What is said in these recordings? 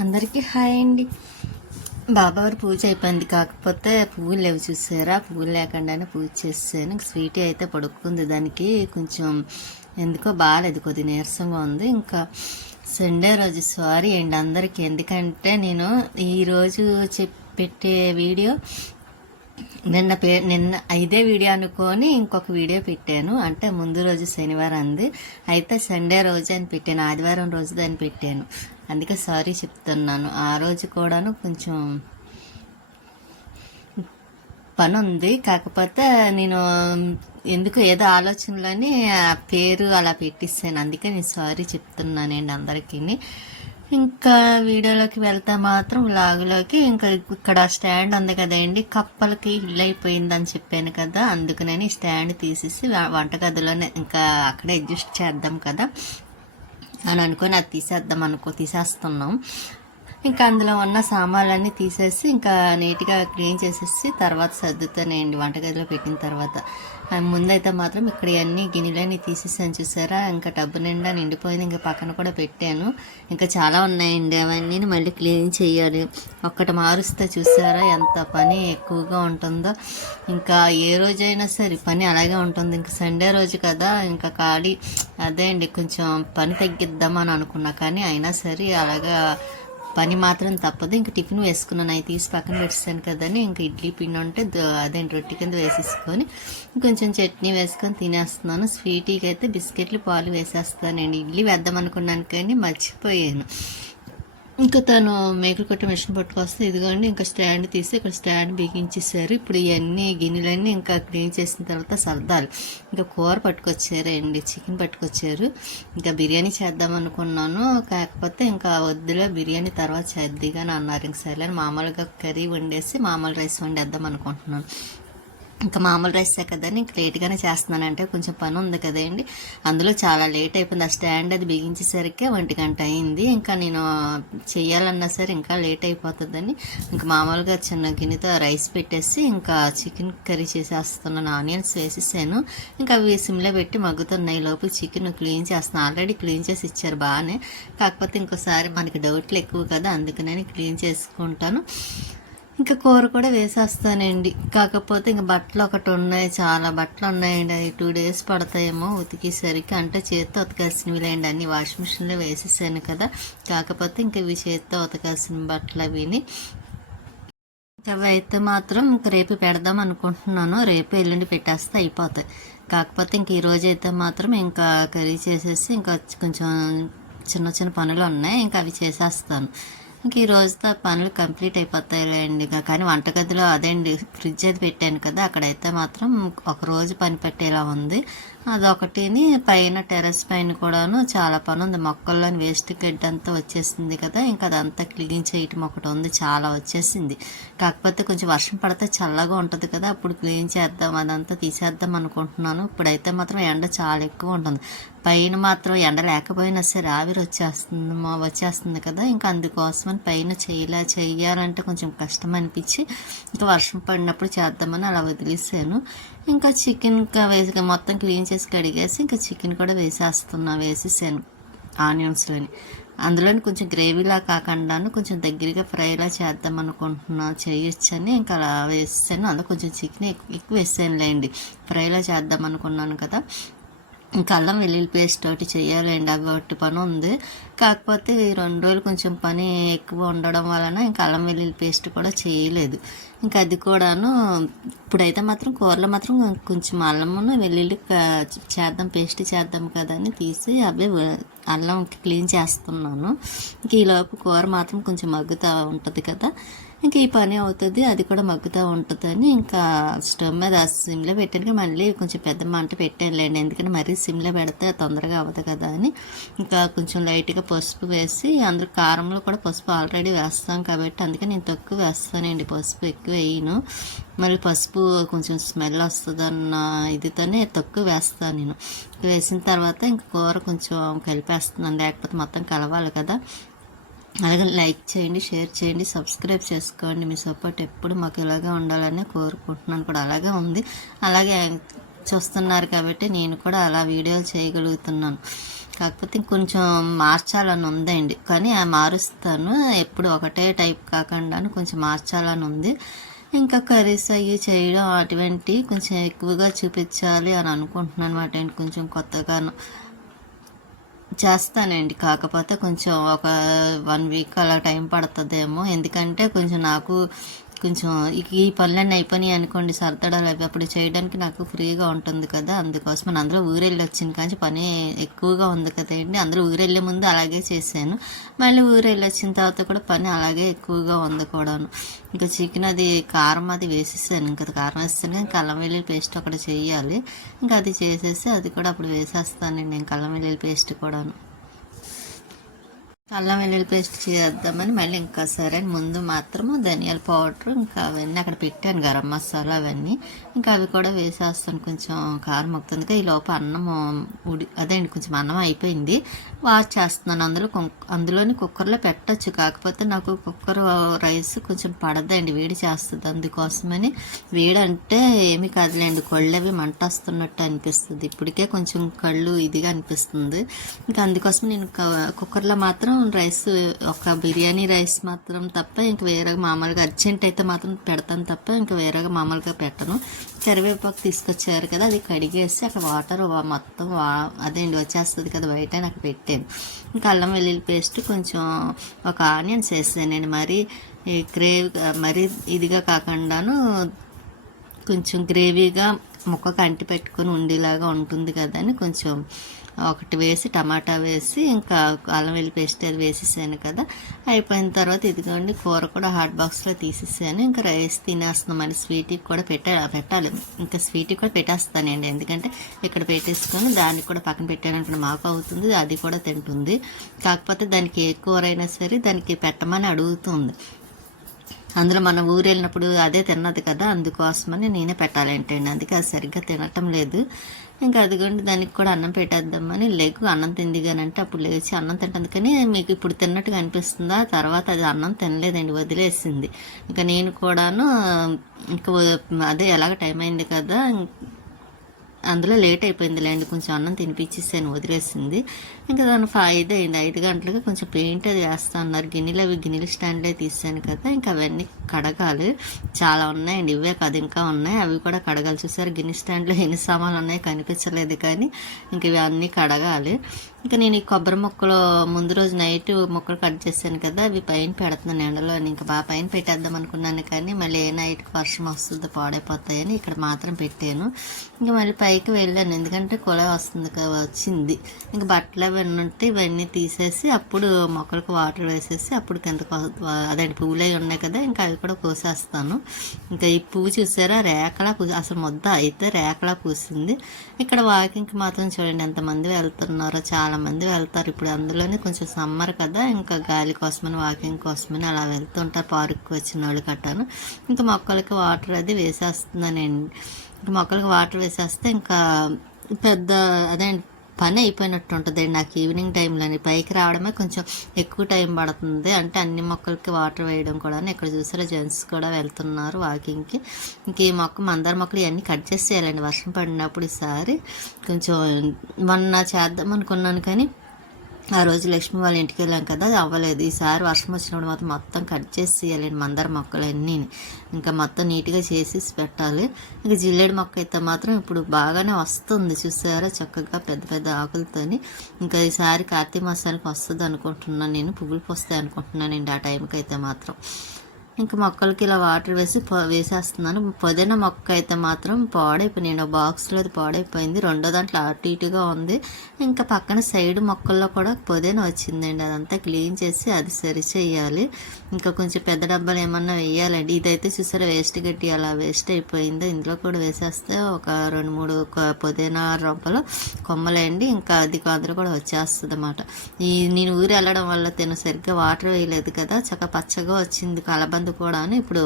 అందరికీ హాయ్ అండి. బాబావారి పూజ అయిపోయింది. కాకపోతే పువ్వులు లేవు, చూసారా? పువ్వులు లేకుండానే పూజ చేసాను. స్వీటీ అయితే పడుకుంది. దానికి కొంచెం ఎందుకో బాగాలేదు, కొద్ది నీరసంగా ఉంది. ఇంకా సండే రోజు సారీ అండి అందరికీ, ఎందుకంటే నేను ఈరోజు పెట్టే వీడియో నిన్న ఇదే వీడియో అనుకొని ఇంకొక వీడియో పెట్టాను. అంటే ముందు రోజు శనివారం అంది, అయితే సండే రోజు అని పెట్టాను, ఆదివారం రోజు అని పెట్టాను. అందుకే సారీ చెప్తున్నాను. ఆ రోజు కూడాను కొంచెం పని ఉంది. కాకపోతే నేను ఎందుకు ఏదో ఆలోచనలోని పేరు అలా పెట్టిస్తాను, అందుకే నేను సారీ చెప్తున్నానండి అందరికీ. ఇంకా వీడియోలోకి వెళ్తే మాత్రం లాగులోకి ఇంకా ఇక్కడ స్టాండ్ ఉంది కదండి, కప్పలకి ఇల్లు అయిపోయిందని చెప్పాను కదా, అందుకనే స్టాండ్ తీసేసి వంటగదిలోనే ఇంకా అక్కడే అడ్జస్ట్ చేద్దాం కదా అని అనుకొని అది తీసేస్తున్నాం. ఇంకా అందులో ఉన్న సామాన్లన్నీ తీసేసి ఇంకా నీట్గా క్లీన్ చేసేసి తర్వాత సర్దుతానండి వంటగదిలో పెట్టిన తర్వాత. ముందైతే మాత్రం ఇక్కడ అన్ని గిన్నెలన్నీ తీసేసాను, చూసారా? ఇంకా టబ్బు నిండా నిండిపోయింది. ఇంకా పక్కన కూడా పెట్టాను. ఇంకా చాలా ఉన్నాయండి, అవన్నీ మళ్ళీ క్లీన్ చేయాలి. ఒక్కటి మారుస్తే చూసారా ఎంత పని ఎక్కువగా ఉంటుందో. ఇంకా ఏ రోజైనా సరే పని అలాగే ఉంటుంది. ఇంకా సండే రోజు కదా, ఇంకా ఖాళీ అదే అండి, కొంచెం పని తగ్గిద్దామని అనుకున్నా, కానీ అయినా సరే అలాగా పని మాత్రం తప్పదు. ఇంక టిఫిన్ వేసుకున్నాను, అవి తీసి పక్కన పెట్టేసాను కదని ఇంకా ఇడ్లీ పిండి ఉంటే అదేంటి రొట్టె కింద వేసేసుకొని కొంచెం చట్నీ వేసుకొని తినేస్తున్నాను. స్వీటీకి అయితే బిస్కెట్లు పాలు వేసేస్తానండి. ఇడ్లీ వేద్దాం అనుకున్నాను కానీ మర్చిపోయాను. ఇంకా తను మేకలు కొట్టే మిషన్ పట్టుకొస్తే ఇదిగోండి ఇంకా స్టాండ్ తీసి ఇక్కడ స్టాండ్ బిగించేసారు. ఇప్పుడు ఇవన్నీ గిన్నెలన్నీ ఇంకా క్లీన్ చేసిన తర్వాత సర్దాలి. ఇంకా కూర పట్టుకొచ్చారండి, చికెన్ పట్టుకొచ్చారు. ఇంకా బిర్యానీ చేద్దాం అనుకున్నాను, కాకపోతే ఇంకా వద్దులే బిర్యానీ తర్వాత చేద్దిగాని అన్నారు. ఇంక సరే మామూలుగా కర్రీ వండేసి మామూలు రైస్ వండేద్దాం అనుకుంటున్నాను. ఇంకా మామూలు రైసే కదండి, ఇంక లేట్గానే చేస్తున్నాను. అంటే కొంచెం పని ఉంది కదండి, అందులో చాలా లేట్ అయిపోయింది. ఆ స్టాండ్ అది బిగించేసరికి 1 గంట అయింది. ఇంకా నేను చెయ్యాలన్నా సరే ఇంకా లేట్ అయిపోతుందని ఇంకా మామూలుగా చిన్న గిన్నెతో రైస్ పెట్టేసి ఇంకా చికెన్ కర్రీ చేసేస్తున్నాను. ఆనియన్స్ వేసేసాను. ఇంకా అవి సిమ్లో పెట్టి మగ్గుతున్నాయి. లోపు చికెన్ క్లీన్ చేస్తున్నాను. ఆల్రెడీ క్లీన్ చేసి ఇచ్చారు బాగానే, కాకపోతే ఇంకోసారి మనకి డౌట్లు ఎక్కువ కదా, అందుకని క్లీన్ చేసుకుంటాను. ఇంకా కూర కూడా వేసేస్తానండి. కాకపోతే ఇంక బట్టలు ఒకటి ఉన్నాయి, చాలా బట్టలు ఉన్నాయండి. అవి 2 days పడతాయేమో ఉతికేసరికి. అంటే చేత్తో ఉతకాల్సినవి లేండి, అన్ని వాషింగ్ మిషన్లో వేసేసాను కదా. కాకపోతే ఇంక ఇవి చేత్తో ఉతకాల్సిన బట్టలు అవిని. అవి అయితే మాత్రం ఇంక రేపు పెడదాం అనుకుంటున్నాను. రేపు ఎల్లుండి పెట్టేస్తే అయిపోతాయి. కాకపోతే ఇంక ఈరోజు అయితే మాత్రం ఇంకా కర్రీ చేసేసి ఇంకా కొంచెం చిన్న చిన్న పనులు ఉన్నాయి, ఇంకా అవి చేసేస్తాను. ఇంక ఈ రోజుతో పనులు కంప్లీట్ అయిపోతాయండి. కానీ వంటగదిలో అదేండి ఫ్రిడ్జ్ అది పెట్టాను కదా, అక్కడైతే మాత్రం ఒక రోజు పని పెట్టేలా ఉంది. అదొకటిని పైన టెర్రస్ పైన కూడాను చాలా పని ఉంది. మొక్కల్లోని వేస్ట్ గడ్డి అంతా వచ్చేసింది కదా, ఇంకా అదంతా క్లీన్ చేయటం ఒకటి ఉంది, చాలా వచ్చేసింది. కాకపోతే కొంచెం వర్షం పడితే చల్లగా ఉంటుంది కదా, అప్పుడు క్లీన్ చేద్దాం, అదంతా తీసేద్దాం అనుకుంటున్నాను. ఇప్పుడైతే మాత్రం ఎండ చాలా ఎక్కువ ఉంటుంది. పైన మాత్రం ఎండ లేకపోయినా సరే ఆవిరి వచ్చేస్తుంది కదా, ఇంకా అందుకోసమని పైన చెయ్యాలంటే కొంచెం కష్టం అనిపించి ఇంకా వర్షం పడినప్పుడు చేద్దామని అలా వదిలేసాను. ఇంకా చికెన్ మొత్తం క్లీన్ చేసి కడిగేసి ఇంకా చికెన్ కూడా వేసేసాను ఆనియన్స్లోని. అందులోని కొంచెం గ్రేవీలా కాకుండాను కొంచెం దగ్గరగా ఫ్రైలా చేద్దాం చేయొచ్చని ఇంకా అలా వేసాను. అందులో కొంచెం చికెన్ ఎక్కువ వేసానులేండి, ఫ్రైలా చేద్దాం అనుకున్నాను కదా. ఇంకా అల్లం వెల్లుల్లి పేస్ట్ ఒకటి చేయాలండి, అవి ఒకటి పని ఉంది. కాకపోతే 2 రోజులు కొంచెం పని ఎక్కువ ఉండడం వలన ఇంకా అల్లం వెల్లుల్లి పేస్ట్ కూడా చేయలేదు. ఇంకా అది కూడాను ఇప్పుడైతే మాత్రం కూరలో మాత్రం కొంచెం అల్లమును వెల్లుల్లి పేస్ట్ చేద్దాం కదా అని తీసి అవే అల్లం క్లీన్ చేస్తున్నాను. ఇంక ఈలోపు కూర మాత్రం కొంచెం మగ్గుతూ ఉంటుంది కదా, ఇంక ఈ పని అవుతుంది, అది కూడా మగ్గుతూ ఉంటుందని ఇంకా స్టవ్ మీద సిమ్లో పెట్టాను. మళ్ళీ కొంచెం పెద్ద మంట పెట్టానులేండి, ఎందుకంటే మరీ సిమ్లో పెడితే తొందరగా అవ్వదు కదా అని. ఇంకా కొంచెం లైట్గా పసుపు వేసి, అందులో కారంలో కూడా పసుపు ఆల్రెడీ వేస్తాం కాబట్టి అందుకే నేను తక్కువ వేస్తానండి, పసుపు ఎక్కువ వేయను. మరి పసుపు కొంచెం స్మెల్ వస్తుందన్న ఇదితోనే తక్కువ వేస్తాను నేను. వేసిన తర్వాత ఇంక కూర కొంచెం కలిపేస్తున్నాను, లేకపోతే మొత్తం కలవాలి కదా. అలాగే లైక్ చేయండి, షేర్ చేయండి, సబ్స్క్రైబ్ చేసుకోండి. మీ సపోర్ట్ ఎప్పుడు మాకు ఇలాగే ఉండాలని కోరుకుంటున్నాను. కూడా అలాగే ఉంది, అలాగే చూస్తున్నారు కాబట్టి నేను కూడా అలా వీడియోలు చేయగలుగుతున్నాను. కాకపోతే ఇంకొంచెం మార్చాలని ఉందండి, కానీ మారుస్తాను. ఎప్పుడు ఒకటే టైప్ కాకుండా కొంచెం మార్చాలని ఉంది. ఇంకా కర్రీస్ అవి చేయడం అటువంటి కొంచెం ఎక్కువగా చూపించాలి అని అనుకుంటున్నాను అనమాట అండి. కొంచెం కొత్తగాను చేస్తానండి, కాకపోతే కొంచెం ఒక 1 వీక్ అలా టైం పడుతుందేమో. ఎందుకంటే కొంచెం నాకు కొంచెం ఈ పనులన్నీ అయిపోయినాయి అనుకోండి, సర్దడాలు అవి అప్పుడు చేయడానికి నాకు ఫ్రీగా ఉంటుంది కదా. అందుకోసం నేను అందరూ ఊరెళ్ళి వచ్చింది కానీ పని ఎక్కువగా ఉంది కదండి. అందరూ ఊరెళ్ళే ముందు అలాగే చేశాను, మళ్ళీ ఊరెళ్ళి వచ్చిన తర్వాత కూడా పని అలాగే ఎక్కువగా ఉంది కూడాను. ఇంకా చికెన్ అది కారం అది వేసేసాను, ఇంకా కారం వేస్తాను. ఇంకా అల్లం వెల్లుల్లి పేస్ట్ ఒకటి చేయాలి, ఇంకా అది చేసేసి అది కూడా అప్పుడు వేసేస్తానండి. ఇంకా అల్లం వెల్లుల్లి పేస్ట్ కూడాను, అల్లం వెల్లుల్లి పేస్ట్ చేద్దామని మళ్ళీ ఇంకా సరే ముందు మాత్రము ధనియాల పౌడర్ ఇంకా అవన్నీ అక్కడ పెట్టాను, గరం మసాలా అవన్నీ ఇంకా అవి కూడా వేసేస్తాను. కొంచెం కారం మొక్కుతుంది. ఈ లోపు అన్నము అదేండి కొంచెం అన్నం అయిపోయింది, వాష్ చేస్తున్నాను. అందులోని కుక్కర్లో పెట్టచ్చు, కాకపోతే నాకు కుక్కర్ రైస్ కొంచెం పడదండి, వేడి చేస్తుంది. అందుకోసమని వేడి అంటే ఏమి కాదులేండి, కళ్ళు అవి మంట వస్తున్నట్టు అనిపిస్తుంది. ఇప్పటికే కొంచెం కళ్ళు ఇదిగా అనిపిస్తుంది. ఇంకా అందుకోసం నేను కుక్కర్లో మాత్రం రైస్ ఒక బిర్యానీ రైస్ మాత్రం తప్ప ఇంక వేరేగా మామూలుగా అర్జెంట్ అయితే మాత్రం పెడతాను తప్ప ఇంకా వేరేగా మామూలుగా పెట్టను. కరివేపాకు తీసుకొచ్చారు కదా, అది కడిగేసి అక్కడ వాటర్ మొత్తం అదేంటి వచ్చేస్తుంది కదా బయట, నాకు పెట్టాను. ఇంకా అల్లం వెల్లుల్లి పేస్ట్ కొంచెం ఒక ఆనియన్స్ వేసానండి, మరి మరీ ఇదిగా కాకుండాను కొంచెం గ్రేవీగా ముక్కకు అంటి పెట్టుకొని ఉండేలాగా ఉంటుంది కదా అని కొంచెం ఒకటి వేసి టమాటా వేసి ఇంకా అల్లం వెల్లుల్లి పేస్ట్ అది వేసేసాను కదా. అయిపోయిన తర్వాత ఇదిగోండి కూర కూడా హాట్ బాక్స్లో తీసేసాను. ఇంకా రైస్ తినేస్తున్నాం. మళ్ళీ స్వీట్కి కూడా పెట్టాలి, ఇంకా స్వీట్కి కూడా పెట్టేస్తానండి. ఎందుకంటే ఇక్కడ పెట్టేసుకొని దానికి కూడా పక్కన పెట్టానంటే మాకు అవుతుంది, అది కూడా తింటుంది. కాకపోతే దానికి ఏ కూర అయినా సరే దానికి పెట్టమని అడుగుతుంది. అందులో మనం ఊరు వెళ్ళినప్పుడు అదే తిన్నది కదా, అందుకోసమని నేనే పెట్టాలంటండి. అందుకే అది సరిగ్గా తినటం లేదు. ఇంకా అదిగోండి దానికి కూడా అన్నం పెట్టేద్దామని అన్నం తిందిగానంటే అప్పుడు లేచి అన్నం తింటుంది. కానీ మీకు ఇప్పుడు తిన్నట్టుగా అనిపిస్తుందా, తర్వాత అది అన్నం తినలేదండి, వదిలేసింది. ఇంకా నేను కూడాను ఇంకా అదే ఎలాగ టైం అయింది కదా, అందులో లేట్ అయిపోయిందిలేండి, కొంచెం అన్నం తినిపించేసాను, వదిలేసింది. ఇంకా దాని 5 అయింది. 5 గంటలకి కొంచెం పెయింట్ అది వేస్తా ఉన్నారు. గిన్నెలు స్టాండ్లే తీసాను కదా, ఇంకా అవన్నీ కడగాలి. చాలా ఉన్నాయండి, ఇవే కాదు ఇంకా ఉన్నాయి, అవి కూడా కడగాలి. చూసారు గిన్నె స్టాండ్లో ఎన్ని సామాన్లు ఉన్నాయో కనిపించలేదు, కానీ ఇంక ఇవి అన్నీ కడగాలి. ఇంకా నేను ఈ కొబ్బరి ముక్కలు ముందు రోజు నైట్ ముక్కలు కట్ చేశాను కదా, అవి పైన పెడుతున్నాను ఎండలో. ఇంకా బాగా పైన పెట్టేద్దాం అనుకున్నాను, కానీ మళ్ళీ ఏ నైట్కి వర్షం వస్తుందో పాడైపోతాయని ఇక్కడ మాత్రం పెట్టాను. ఇంకా మళ్ళీ పైకి వెళ్ళాను, ఎందుకంటే కుళాయి వస్తుంది వచ్చింది. ఇంకా బట్టలు అవన్నీ ఉంటే ఇవన్నీ తీసేసి అప్పుడు మొక్కలకు వాటర్ వేసేసి అప్పుడు కిందకు అదే పువ్వులు అవి ఉన్నాయి కదా, ఇంకా అవి కూడా కోసేస్తాను. ఇంకా ఈ పువ్వు చూసారా రేఖలా అసలు ముద్ద అయితే రేఖలా పూసింది. ఇక్కడ వాకింగ్కి మాత్రం చూడండి ఎంతమంది వెళ్తున్నారో, చాలా మంది వెళ్తారు. ఇప్పుడు అందులోనే కొంచెం సమ్మర్ కదా, ఇంకా గాలి కోసమని వాకింగ్ కోసమని అలా వెళ్తుంటారు, పార్క్కి వచ్చిన వాళ్ళు కట్టాను. ఇంకా మొక్కలకి వాటర్ అది వేసేస్తున్నానండి. ఇంకా మొక్కలకి వాటర్ వేసేస్తే ఇంకా పెద్ద అదే పని అయిపోయినట్టు ఉంటుంది నాకు. ఈవినింగ్ టైంలోని పైకి రావడమే కొంచెం ఎక్కువ టైం పడుతుంది, అంటే అన్ని మొక్కలకి వాటర్ వేయడం కూడా. ఇక్కడ చూసారా జెంట్స్ కూడా వెళ్తున్నారు వాకింగ్కి. ఇంక ఈ మందార మొక్కలు ఇవన్నీ కట్ చేసేయాలండి వర్షం పడినప్పుడు. ఈసారి కొంచెం మొన్న చేద్దాం అనుకున్నాను, కానీ ఆ రోజు లక్ష్మి వాళ్ళ ఇంటికి వెళ్ళాం కదా, అది అవ్వలేదు. ఈసారి వర్షం వచ్చినప్పుడు మాత్రం మొత్తం కట్ చేసేయాలి మందార మొక్కలన్నీ, ఇంకా మొత్తం నీట్గా చేసేసి పెట్టాలి. ఇంకా జిల్లేడు మొక్క అయితే మాత్రం ఇప్పుడు బాగానే వస్తుంది, చూసారా చక్కగా పెద్ద పెద్ద ఆకులతోని. ఇంకా ఈసారి కార్తీక మాసానికి వస్తుంది అనుకుంటున్నాను నేను, పువ్వులు పోస్తాయి అనుకుంటున్నానండి ఆ టైంకి అయితే మాత్రం. ఇంకా మొక్కలకి ఇలా వాటర్ వేసేస్తున్నాను. పుదీనా మొక్క అయితే మాత్రం పాడైపోయి, నేను బాక్స్లో అది పాడైపోయింది, రెండో దాంట్లో అటు ఇటుగా ఉంది. ఇంకా పక్కన సైడ్ మొక్కల్లో కూడా పుదీనా వచ్చిందండి, అదంతా క్లీన్ చేసి అది సరి చేయాలి. ఇంకా కొంచెం పెద్ద డబ్బాలు ఏమన్నా వేయాలండి. ఇదైతే చూసారా వేస్ట్ గట్టి అలా వేస్ట్ అయిపోయింది, ఇందులో కూడా వేసేస్తే ఒక 2-3 పుదీనా రొంపలు కొమ్మలండి, ఇంకా అది అందరూ కూడా వచ్చేస్తుంది అన్నమాట. నేను ఊరు వెళ్ళడం వల్ల సరిగ్గా వాటర్ వేయలేదు కదా, చక్క పచ్చగా వచ్చింది, కలబంద దాంతో కూడాను ఇప్పుడు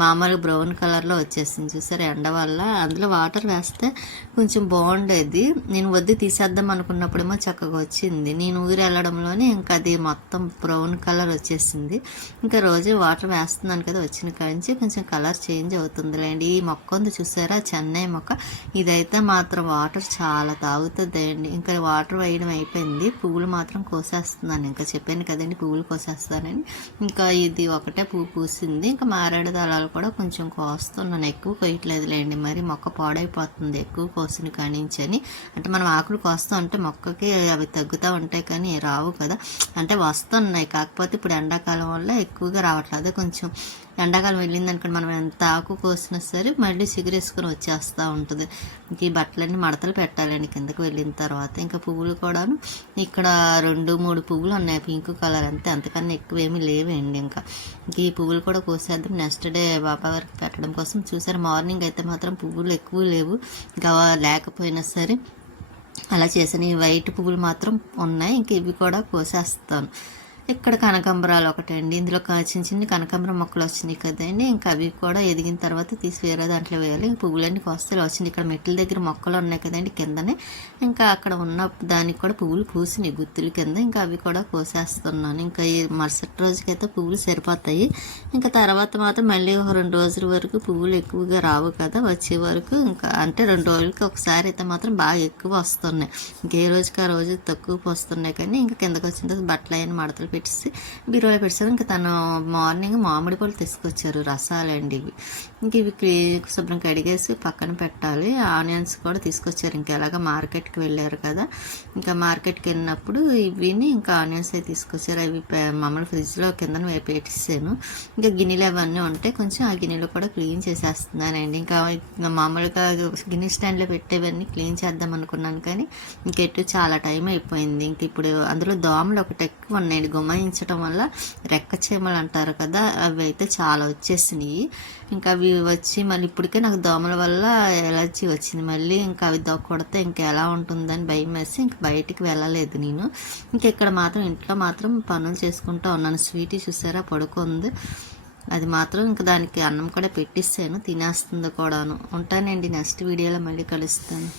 మామూలు బ్రౌన్ కలర్లో వచ్చేసింది చూసారు ఎండ వల్ల. అందులో వాటర్ వేస్తే కొంచెం బాగుండేది. నేను వద్దు తీసేద్దాం అనుకున్నప్పుడేమో చక్కగా వచ్చింది. నేను ఊరు వెళ్ళడంలోనే ఇంకా అది మొత్తం బ్రౌన్ కలర్ వచ్చేసింది. ఇంకా రోజు వాటర్ వేస్తున్నాను కదా, వచ్చిన కాంచి కొంచెం కలర్ చేంజ్ అవుతుందిలేండి. ఈ మొక్క ఉంది చూసారా, చెన్నై మొక్క, ఇదైతే మాత్రం వాటర్ చాలా తాగుతుంది అండి. ఇంకా వాటర్ వేయడం అయిపోయింది, పువ్వులు మాత్రం కోసేస్తున్నాను. ఇంకా చెప్పాను కదండి పువ్వులు కోసేస్తానని. ఇంకా ఇది ఒకటే పువ్వు పూసింది. ఇంకా మారేడు దళాలు కూడా కొంచెం కోస్తున్నాను, ఎక్కువ కొయ్యట్లేదులేండి, మరి మొక్క పాడైపోతుంది ఎక్కువ కోసిన కానించని. అంటే మనం ఆకులు కోస్తూ ఉంటే మొక్కకి అవి తగ్గుతూ ఉంటాయి కానీ రావు కదా, అంటే వస్తున్నాయి, కాకపోతే ఇప్పుడు ఎండాకాలం వల్ల ఎక్కువగా రావట్లేదు. అదే కొంచెం ఎండాకాలం వెళ్ళింది అనుకోండి, మనం ఎంత ఆకు కోసినా సరే మళ్ళీ చిగురేసుకొని వచ్చేస్తూ ఉంటుంది. ఇంక ఈ బట్టలన్నీ మడతలు పెట్టాలండి కిందకి వెళ్ళిన తర్వాత. ఇంకా పువ్వులు కూడాను ఇక్కడ 2-3 పువ్వులు ఉన్నాయి పింక్ కలర్, అంతే, అంతకన్నా ఎక్కువ ఏమీ లేవండి. ఇంకా ఈ పువ్వులు కూడా కోసేద్దాం నెక్స్ట్ డే బాబా వారికి పెట్టడం కోసం. చూసారు మార్నింగ్ అయితే మాత్రం పువ్వులు ఎక్కువ లేవు, ఇంకా లేకపోయినా సరే అలా చేసాను. ఈ వైట్ పువ్వులు మాత్రం ఉన్నాయి, ఇంక ఇవి కూడా కోసేస్తాను. ఇక్కడ కనకాంబరాలు ఒకటండి, ఇందులో చిన్న చిన్న కనకాంబరం మొక్కలు వచ్చినాయి కదండి, ఇంకా అవి కూడా ఎదిగిన తర్వాత తీసి వేరే దాంట్లో వేయాలి. పువ్వులన్నీ కోస్తలు వచ్చింది. ఇక్కడ మెట్ల దగ్గర మొక్కలు ఉన్నాయి కదండి కిందనే, ఇంకా అక్కడ ఉన్న దానికి కూడా పువ్వులు పూసినాయి గుత్తుల కింద, ఇంకా అవి కూడా కోసేస్తున్నాను. ఇంకా ఈ మరుసటి రోజుకైతే పువ్వులు సరిపోతాయి. ఇంకా తర్వాత మాత్రం మళ్ళీ 2 రోజుల వరకు పువ్వులు ఎక్కువగా రావు కదా, వచ్చే వరకు ఇంకా అంటే 2 రోజులకి ఒకసారి అయితే మాత్రం బాగా ఎక్కువ వస్తున్నాయి. ఇంకే రోజుకి ఆ రోజు తక్కువ వస్తున్నాయి కానీ ఇంకా కిందకి వచ్చిన తర్వాత బట్టలు అయిన మడతలు పెట్టేసి బీరువాలో పెట్టారు. ఇంకా తను మార్నింగ్ మామిడి పళ్ళు తీసుకొచ్చారు, రసాలండి ఇవి. ఇంక ఇవి శుభ్రం కడిగేసి పక్కన పెట్టాలి. ఆనియన్స్ కూడా తీసుకొచ్చారు, ఇంకా ఎలాగ మార్కెట్కి వెళ్ళారు కదా, ఇంకా మార్కెట్కి వెళ్ళినప్పుడు ఇవిని ఇంకా ఆనియన్స్ అవి తీసుకొచ్చారు. అవి మామూలు ఫ్రిడ్జ్లో కింద పెట్టేసాను. ఇంకా గిన్నెలు అవన్నీ ఉంటే కొంచెం ఆ గిన్నెలు కూడా క్లీన్ చేసేస్తున్నానండి. ఇంకా మామూలుగా గిన్నె స్టాండ్లో పెట్టేవన్నీ క్లీన్ చేద్దాం అనుకున్నాను కానీ ఇంకెట్టు చాలా టైం అయిపోయింది. ఇంక ఇప్పుడు అందులో దోమలు ఒకటి ఎక్కువ ఉన్నాయండి, గుమ్మాయించడం వల్ల రెక్క చీమలు అంటారు కదా, అవి అయితే చాలా వచ్చేసినాయి. ఇంకా అవి వచ్చి మళ్ళీ ఇప్పటికే నాకు దోమల వల్ల ఎలర్జీ వచ్చింది. మళ్ళీ ఇంకా అవి కొడితే ఇంకా ఎలా ఉంటుందని భయం వేసి ఇంక బయటికి వెళ్ళలేదు నేను. ఇంక ఇక్కడ మాత్రం ఇంట్లో మాత్రం పనులు చేసుకుంటూ ఉన్నాను. స్వీటీ చూసారా పడుకుంది, అది మాత్రం ఇంకా దానికి అన్నం కూడా పెట్టిస్తాను, తినేస్తుంది కూడాను. ఉంటానండి, నెక్స్ట్ వీడియోలో మళ్ళీ కలుస్తాను.